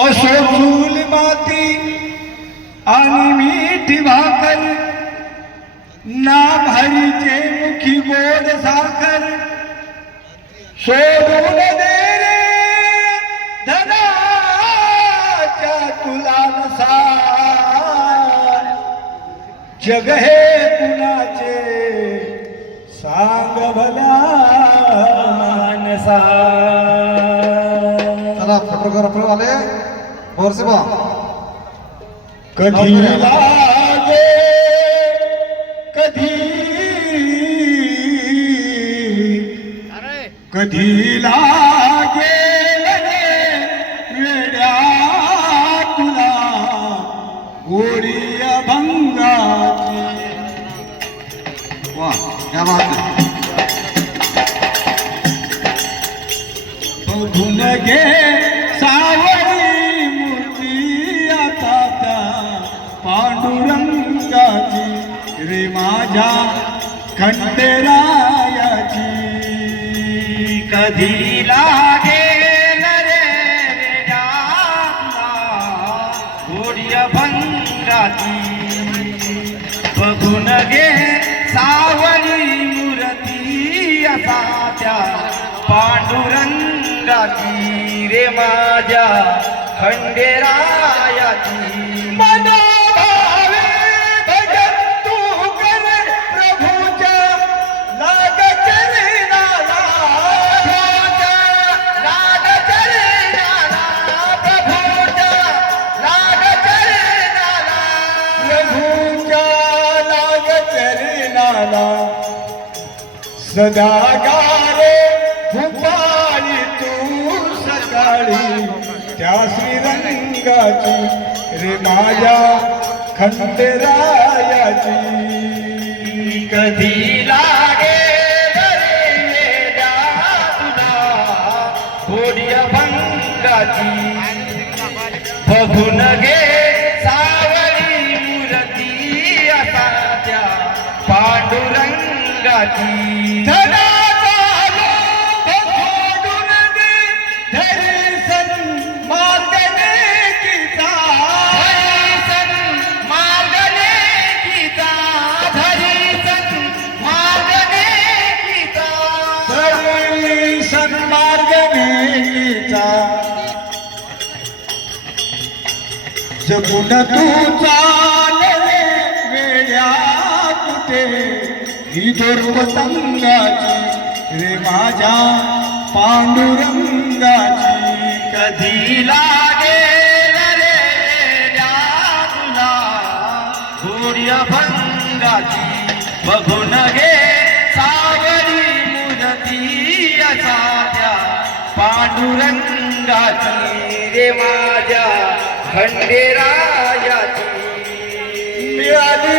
असो चूल माती आणि मीठी भाकर नाम हरीचे मुखी गोड साखर. सोडून दे रे धनाच्या तुला नसार जग हे कुणाचे सांग भला मानसा चला फोटोग्राफर वाले बोरसे बा कधी लागे कधी कधी लागे वेड्या तुला. गोरी माझ्या खंडेरायाची. कधी लागेल रे घोडी भंगाची. बघून घे सावली मुरती असा त्या पांडुरंगाची रे माझ्या खंडेरायाची. मना चरणाला सदा गारे भूपाळी तू सकाळी त्या श्रीरंगाची रे माझ्या खंडरायाची. कधी लागे भंगाची. बघून पांडुरंगाची। जगून तू चालले वेळ्या वाटते ही दुर्वतंगाची रे माझ्या पांडुरंगाची. कधी लागेल रे वेड्या तुला? घोड्या भंगाची. बघून गे सावरी मुदती साध्या पांडुरंगाची. रे माझ्या खंडेरायाची. मिळाली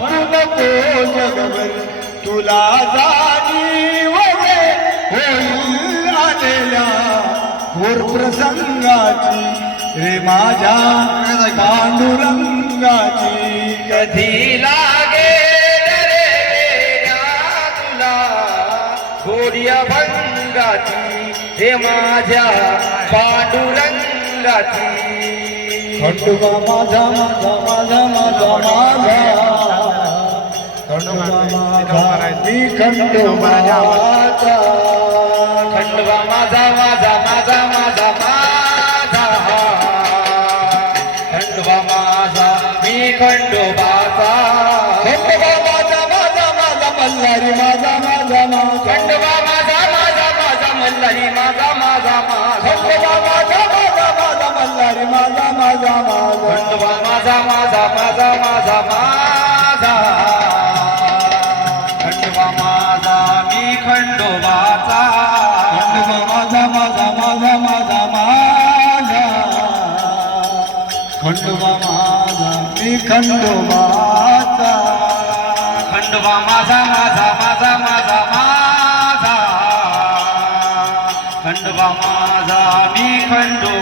नको जगभर तुला जाणीव होईल आलेल्या घोर प्रसंगाची रे माझ्या पांडुरंगाची कधी लागेल रे तुला घोड्या भंगाची रे माझ्या पांडुरंगाची खंडोबा माझा माझा माझा माझा माझा. खंडोबा माझा मी खंडोबा माझा खंडोबा माझा माझा माझा माझा माझा. खंडोबा माझा मी खंडोबाचा. खंडोबा माझा माझा माझा मल्हारी माझा माझा माझा. माझा माझा. खंडोबा माझा माझा माझा माझा माझा. खंडोबा माझा मी खंडोबाचा. खंडोबा माझा माझा माझा माझा माझा. खंडोबा माझा मी खंडोबाचा. खंडोबा माझा माझा माझा माझा माझा. खंडोबा माझा मी खंडोबाचा.